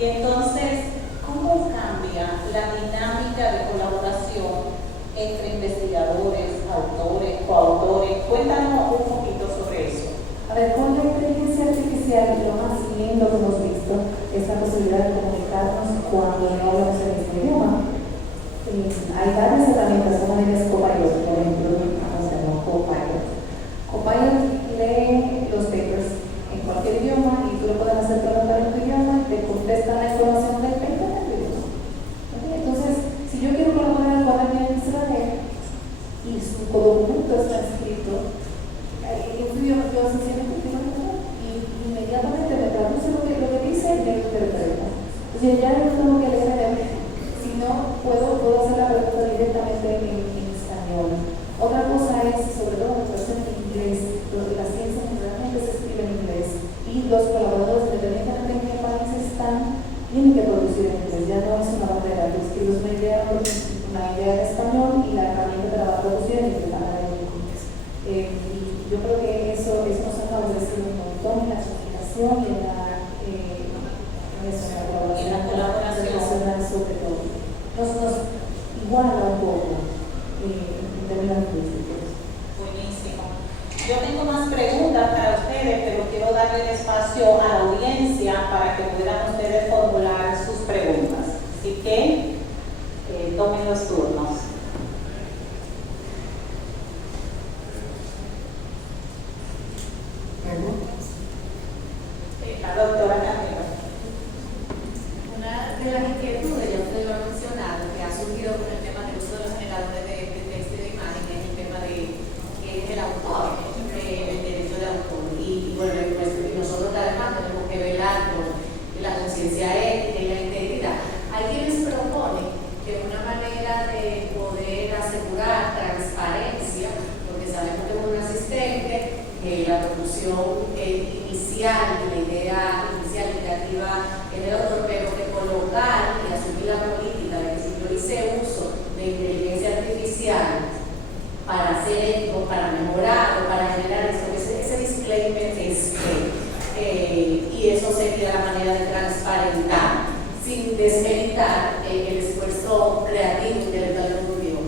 y entonces, ¿cómo cambia la dinámica de colaboración entre investigadores, autores, coautores? Cuéntanos un poquito sobre eso. A ver, con la inteligencia artificial, lo más lindo que hemos visto es la posibilidad de comunicarnos cuando no hablamos el mismo idioma. Hay varias herramientas, como dices Copilot, por ejemplo, Copilot. Copilot lee los papers en cualquier idioma y tú lo puedes hacer preguntar en tu idioma y te contesta la información del paper en tu idioma. ¿Okay? Entonces, si yo quiero colaborar con alguien en Israel y su documento está escrito en tu idioma, yo sencillamente y inmediatamente me traduce lo que dice y me lo interpreta. Entonces, ya no tengo que leer, sino puedo hacer la pregunta directamente en español. Otra cosa es, sobre todo, la en inglés, donde la ciencia generalmente se escribe en inglés y los colaboradores, independientemente en qué país están, tienen que producir en inglés. Ya no es una barrera. Yo escribo una idea en español y la herramienta te la va a producir en inglés. Y yo creo que eso nos ha favorecido un montón en la comunicación y en la colaboración sobre todo. Nos iguala un poco en términos lingüísticos. Buenísimo. Yo tengo más preguntas para ustedes, pero quiero darle el espacio a la audiencia para que puedan ustedes formular sus preguntas. Así que tomen los turnos. La doctora Camila. Una de las inquietudes, ya usted lo ha mencionado, que ha surgido con el tema del uso de discusión inicial, la idea inicial creativa en el autor, pero que colocar y asumir la política de que si yo hice uso de inteligencia artificial para hacer esto, para mejorar o para generar esto, ese disclaimer es y eso sería la manera de transparentar sin desmeritar el esfuerzo creativo intelectual del ejecutivo.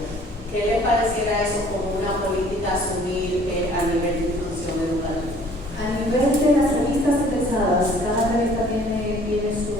¿Qué le pareciera eso como una política a asumir a nivel de institución educativa? A nivel de las revistas interesadas, cada revista tiene su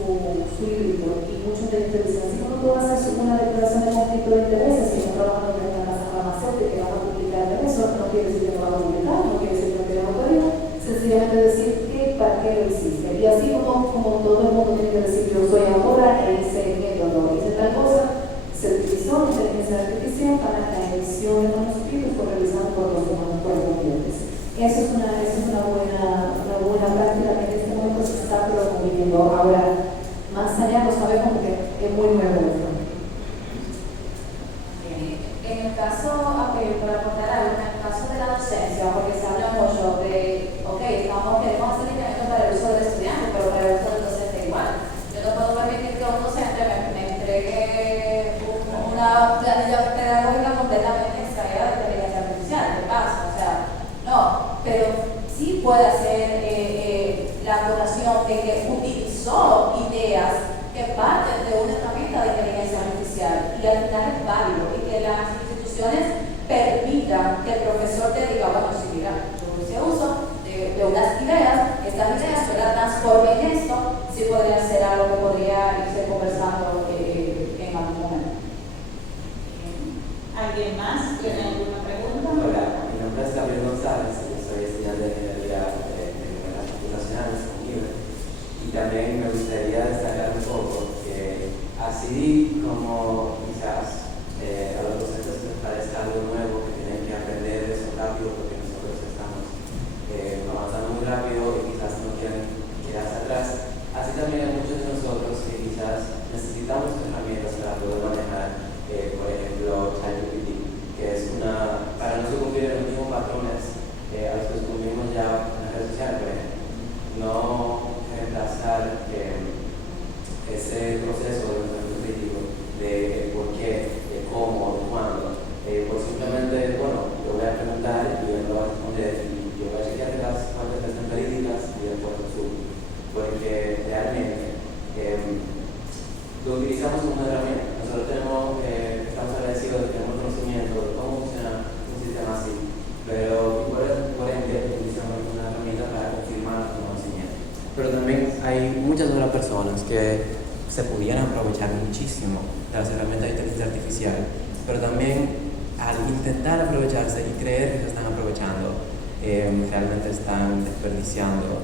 librito y muchos de ellos dicen, así como tú haces una declaración de conflicto de intereses, si no trabajas en una casa farmacéutica que vas a publicar de eso, no quiere decir que no vas a publicar, no quiere decir que no tienes autoridad, sencillamente decir para qué lo hiciste. Y así como todo el mundo tiene que decir, yo soy autora e hice esto, no hice tal cosa, se utilizó inteligencia artificial para la edición de manuscritos por realizado por los estudiantes. Eso es una buena práctica que en este momento se está promoviendo. Ahora, más allá lo sabemos que es muy nuevo. En el caso, para aportar algo, en el caso de la docencia, porque se habla mucho de, queremos hacer lineamientos para el uso del estudiante, pero para el uso del docente igual. Yo no puedo permitir que un docente me entregue una planilla pedagógica completamente extraída de inteligencia artificial. ¿Qué pasa? O sea, no, pero sí puede hacer la acotación de que utilizó ideas que parten de una herramienta de inteligencia artificial y al final es válido y que las instituciones permitan que el profesor te diga, bueno, si mira, yo hice uso de unas ideas, estas ideas yo las transformé en esto, sí podría ser algo que podría irse conversando en algún momento. ¿Alguien más tiene alguna pregunta? Hola, mi nombre es Gabriel González, yo soy estudiante de Ingeniería de Computacionales con IBE, y también me gustaría destacar un poco que así como quizás a los docentes les parezca algo nuevo, que tienen que aprender eso rápido porque nosotros estamos avanzando muy rápido y quizás no quieren quedarse atrás, así también hay muchos de nosotros que quizás necesitamos herramientas para poder manejar, por ejemplo, ChatGPT, que es para no cumplir los mismos patrones a los que cumplimos ya en las redes sociales, por ejemplo. No reemplazar ese proceso de pensamiento crítico de por qué, de cómo, de cuándo, por simplemente, bueno, yo voy a preguntar y él lo va a responder y yo voy a chequear las fuentes que están verídicas y después lo subo, porque realmente lo utilizamos como una herramienta. Nosotros estamos agradecidos de que tenemos conocimiento de cómo funciona un sistema así, pero por ende utilizamos una herramienta para confirmar nuestro conocimiento. Pero también hay muchas otras personas que se pudieran aprovechar muchísimo de las herramientas de inteligencia artificial, pero también al intentar aprovecharse y creer que se están aprovechando, realmente están desperdiciando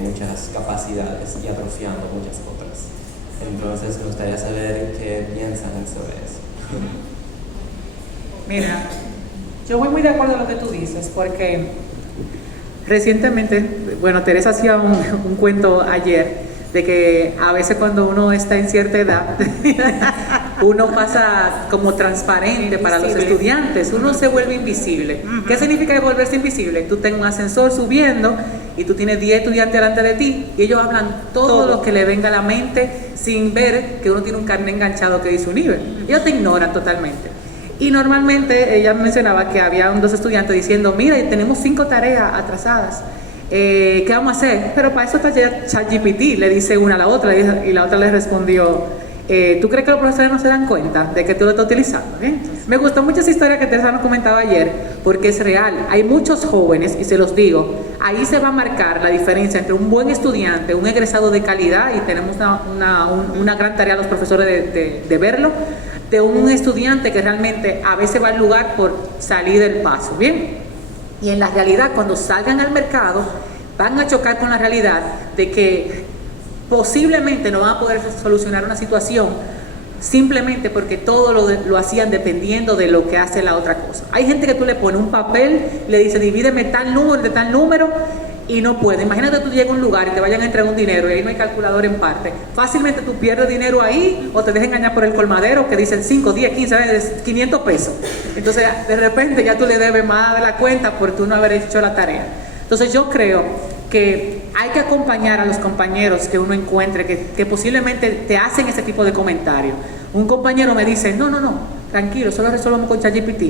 muchas capacidades y atrofiando muchas otras. Entonces me gustaría saber qué piensan sobre eso. Mira, yo voy muy de acuerdo en lo que tú dices, porque recientemente, bueno, Teresa hacía un cuento ayer de que a veces cuando uno está en cierta edad, uno pasa como transparente para los estudiantes, uno se vuelve invisible. ¿Qué significa volverse invisible? Tú tienes un ascensor subiendo y tú tienes 10 estudiantes delante de ti y ellos hablan todo lo que le venga a la mente sin ver que uno tiene un carnet enganchado que dice un nivel. Ellos te ignoran totalmente. Y normalmente ella mencionaba que había dos estudiantes diciendo, mira, tenemos 5 tareas atrasadas. ¿Qué vamos a hacer? Pero para eso está ChatGPT, le dice una a la otra y la otra le respondió, ¿tú crees que los profesores no se dan cuenta de que tú lo estás utilizando? Me gustó mucho esa historia que Teresa nos comentaba ayer, porque es real. Hay muchos jóvenes, y se los digo, ahí se va a marcar la diferencia entre un buen estudiante, un egresado de calidad, y tenemos una gran tarea los profesores de verlo, de un estudiante que realmente a veces va al lugar por salir del paso, ¿bien? Y en la realidad, cuando salgan al mercado, van a chocar con la realidad de que posiblemente no van a poder solucionar una situación simplemente porque todo lo hacían dependiendo de lo que hace la otra cosa. Hay gente que tú le pones un papel, le dice divídeme tal número de tal número y no puede. Imagínate tú llegas a un lugar y te vayan a entregar un dinero y ahí no hay calculador en parte. Fácilmente tú pierdes dinero ahí o te dejas engañar por el colmadero que dicen 5, 10, 15 veces, 500 pesos. Entonces de repente ya tú le debes más de la cuenta por tú no haber hecho la tarea. Entonces yo creo que hay que acompañar a los compañeros que uno encuentre que posiblemente te hacen ese tipo de comentarios. Un compañero me dice, no, tranquilo, solo resolvamos con ChatGPT.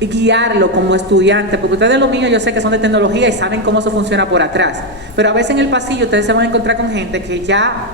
Y guiarlo como estudiante, porque ustedes lo mío yo sé que son de tecnología y saben cómo eso funciona por atrás, pero a veces en el pasillo ustedes se van a encontrar con gente que ya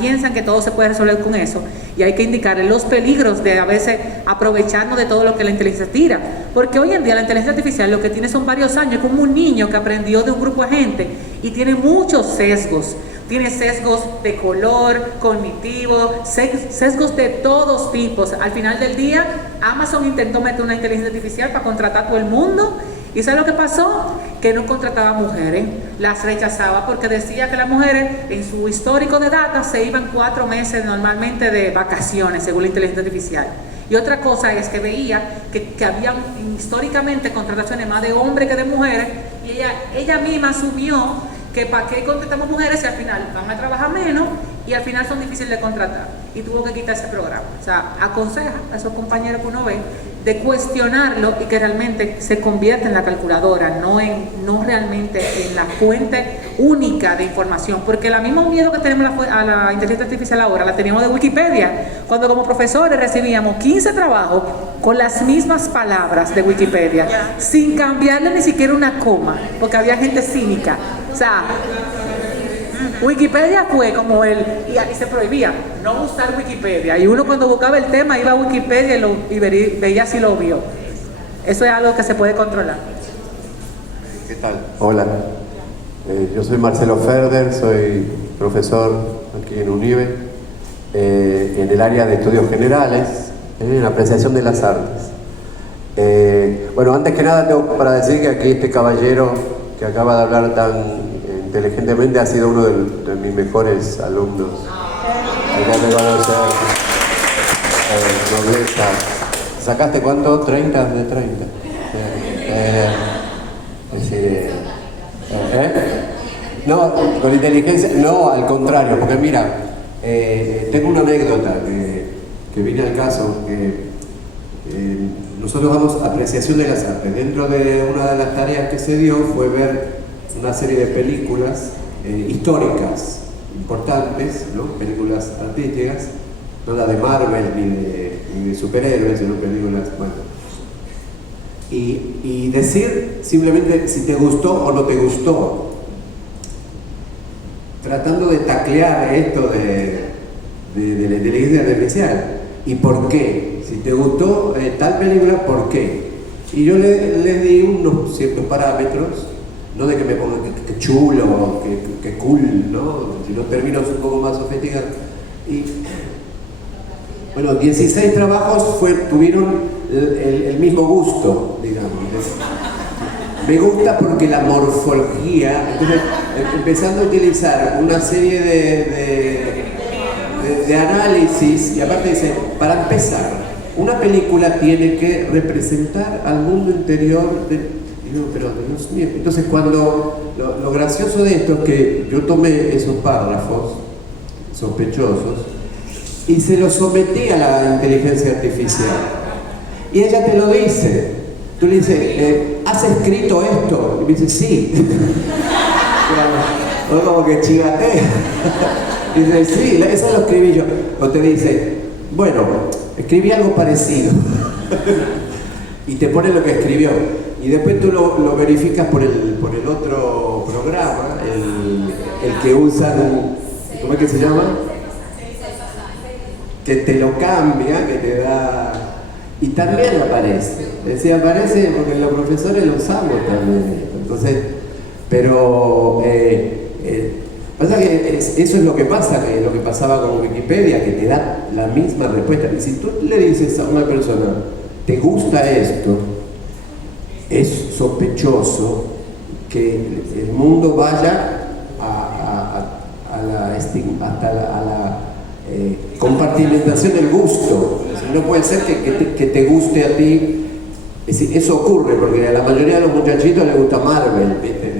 piensan que todo se puede resolver con eso, y hay que indicarles los peligros de a veces aprovecharnos de todo lo que la inteligencia tira, porque hoy en día la inteligencia artificial lo que tiene son varios años, como un niño que aprendió de un grupo de gente y tiene muchos sesgos. Tiene sesgos de color, cognitivo, sesgos de todos tipos. Al final del día, Amazon intentó meter una inteligencia artificial para contratar a todo el mundo. ¿Y sabe lo que pasó? Que no contrataba mujeres, las rechazaba porque decía que las mujeres en su histórico de data se iban 4 meses normalmente de vacaciones, según la inteligencia artificial. Y otra cosa es que veía que había históricamente contrataciones más de hombres que de mujeres, y ella misma asumió que para qué contratamos mujeres si al final van a trabajar menos y al final son difíciles de contratar, y tuvo que quitar ese programa. O sea, aconseja a esos compañeros que uno ve de cuestionarlo y que realmente se convierta en la calculadora, no realmente en la fuente única de información, porque el mismo miedo que tenemos a la inteligencia artificial ahora la teníamos de Wikipedia, cuando como profesores recibíamos 15 trabajos con las mismas palabras de Wikipedia, sin cambiarle ni siquiera una coma, porque había gente cínica. O sea, Wikipedia fue como y se prohibía no usar Wikipedia, y uno cuando buscaba el tema iba a Wikipedia y veía si lo vio. Eso es algo que se puede controlar. ¿Qué tal? Hola, yo soy Marcelo Ferder, soy profesor aquí en UNIBE, en el área de estudios generales, en apreciación de las artes. Bueno, antes que nada tengo para decir que aquí este caballero que acaba de hablar tan inteligentemente ha sido uno de mis mejores alumnos. Acá te conocer, nobleza. ¿Sacaste cuánto? 30 de 30. No, con inteligencia, no, al contrario, porque mira, tengo una anécdota que viene al caso, que nosotros damos apreciación de las artes. Dentro de una de las tareas que se dio fue ver una serie de películas históricas importantes, ¿no? Películas artísticas, no la de Marvel ni de superhéroes, sino películas, bueno. Y decir simplemente si te gustó o no te gustó, tratando de taclear esto de la inteligencia artificial. ¿Y por qué? Si te gustó tal película, ¿por qué? Y yo le di unos ciertos parámetros, no de que me ponga que chulo, que cool, ¿no? Sino términos un poco más sofisticados. Y bueno, 16 trabajos tuvieron el mismo gusto, digamos. Me gusta porque la morfología, entonces empezando a utilizar una serie de análisis, y aparte dice, para empezar, una película tiene que representar al mundo interior pero Dios mío. Entonces lo gracioso de esto es que yo tomé esos párrafos sospechosos y se los sometí a la inteligencia artificial, y ella te lo dice. Tú le dices, ¿has escrito esto? Y me dice, sí. O como que chivatea. Dice, sí, eso lo escribí yo. O te dice, bueno, escribí algo parecido. Y te pone lo que escribió. Y después tú lo verificas por el otro programa, el que usan, ¿cómo es que se llama? Que te lo cambia, que te da... Y también aparece. Decía, aparece porque los profesores lo usamos también. Entonces, pero... pasa que eso es lo que pasa, lo que pasaba con Wikipedia, que te da la misma respuesta. Y si tú le dices a una persona, ¿te gusta esto? Es sospechoso que el mundo vaya hasta la compartimentación del gusto. O sea, no puede ser que te guste a ti. Es decir, eso ocurre porque a la mayoría de los muchachitos les gusta Marvel, ¿viste?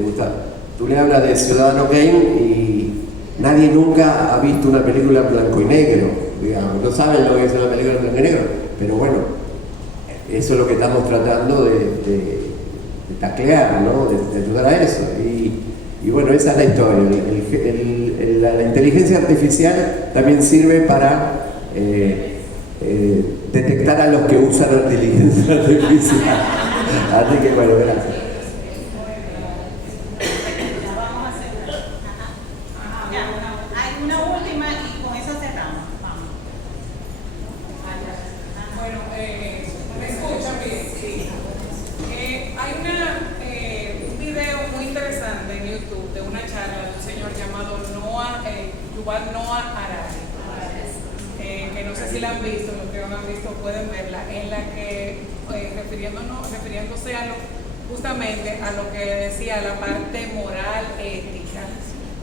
Tú le hablas de Ciudadano Kane y nadie nunca ha visto una película en blanco y negro, digamos. No saben lo que es una película en blanco y negro, pero bueno, eso es lo que estamos tratando de taclear, ¿no? De ayudar a eso. Y bueno, esa es la historia. La inteligencia artificial también sirve para detectar a los que usan la inteligencia artificial. Así que bueno, gracias. Ya vamos a hacer. Ya, hay una última y con eso cerramos. Vamos. Bueno, ¿me escuchan bien? Sí. Hay un video muy interesante en YouTube de una charla de un señor llamado Yuval Noah Harari, que no sé si la han visto, los que no la han visto pueden verla, en la que refiriéndose justamente a lo que decía la parte moral, ética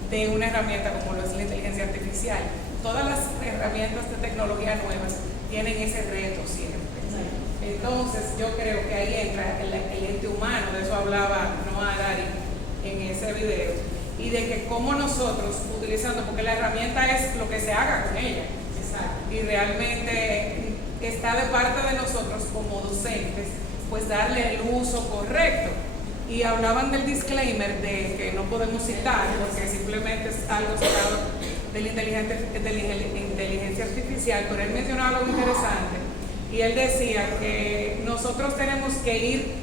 de una herramienta como lo es la inteligencia artificial. Todas las herramientas de tecnología nuevas tienen ese reto siempre. Entonces yo creo que ahí entra el ente humano, de eso hablaba Noah Harari en ese video, y de que cómo nosotros utilizando, porque la herramienta es lo que se haga con ella, y realmente está de parte de nosotros como docentes, pues darle el uso correcto. Y hablaban del disclaimer de que no podemos citar, porque simplemente es algo sacado de la inteligencia artificial, pero él mencionaba algo interesante, y él decía que nosotros tenemos que ir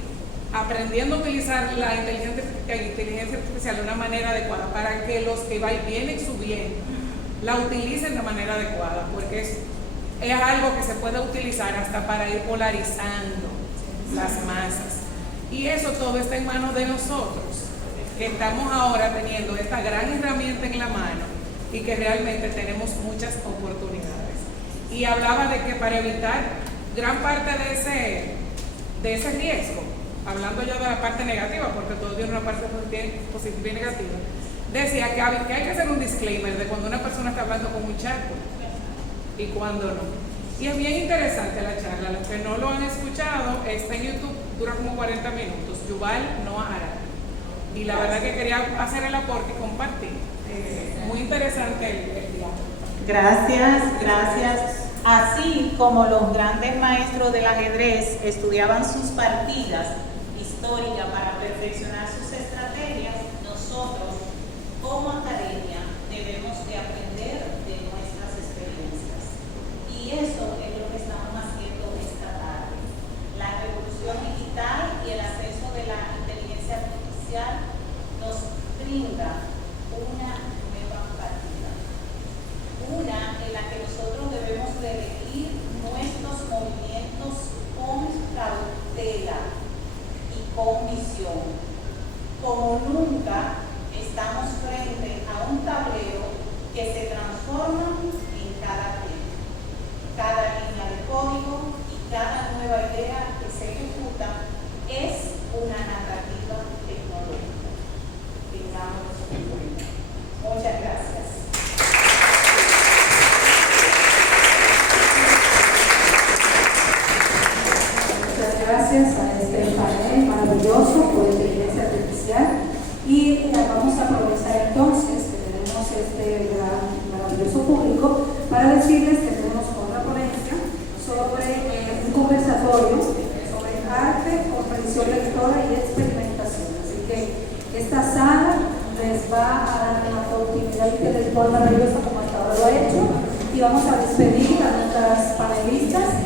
aprendiendo a utilizar la inteligencia artificial de una manera adecuada para que los que vienen subiendo la utilicen de manera adecuada, porque es algo que se puede utilizar hasta para ir polarizando las masas. Y eso todo está en manos de nosotros, que estamos ahora teniendo esta gran herramienta en la mano y que realmente tenemos muchas oportunidades. Y hablaba de que para evitar gran parte de ese riesgo, hablando ya de la parte negativa, porque todo tiene una parte positiva y negativa, decía que hay que hacer un disclaimer de cuando una persona está hablando con un chatbot y cuando no. Y es bien interesante la charla. Los que no lo han escuchado, está en YouTube, dura como 40 minutos. Yuval Noah Harari. Y la verdad que quería hacer el aporte y compartir. Muy interesante el diálogo. Gracias, gracias. Así como los grandes maestros del ajedrez estudiaban sus partidas históricas para perfeccionar sus estrategias, nosotros como academia debemos de aprender de nuestras experiencias. Y eso es lo que estamos haciendo esta tarde. La revolución digital y el ascenso de la inteligencia artificial nos brinda una nueva partida. Una en la que nosotros debemos de elegir nuestros movimientos con cautela y con visión. Como nunca estamos frente a un tablero que se transforma en cada tema. Cada línea de código y cada nueva idea que se ejecuta es una narrativa tecnológica. Tengámoslo en cuenta. Muchas gracias. Muchas gracias a este panel maravilloso por inteligencia artificial. Y vamos a aprovechar entonces que tenemos este gran maravilloso público para decirles que tenemos otra ponencia sobre un conversatorio sobre arte, comprensión lectora y experimentación. Así que esta sala les va a dar una oportunidad intelectual maravillosa como hasta ahora lo ha hecho, y vamos a despedir a nuestras panelistas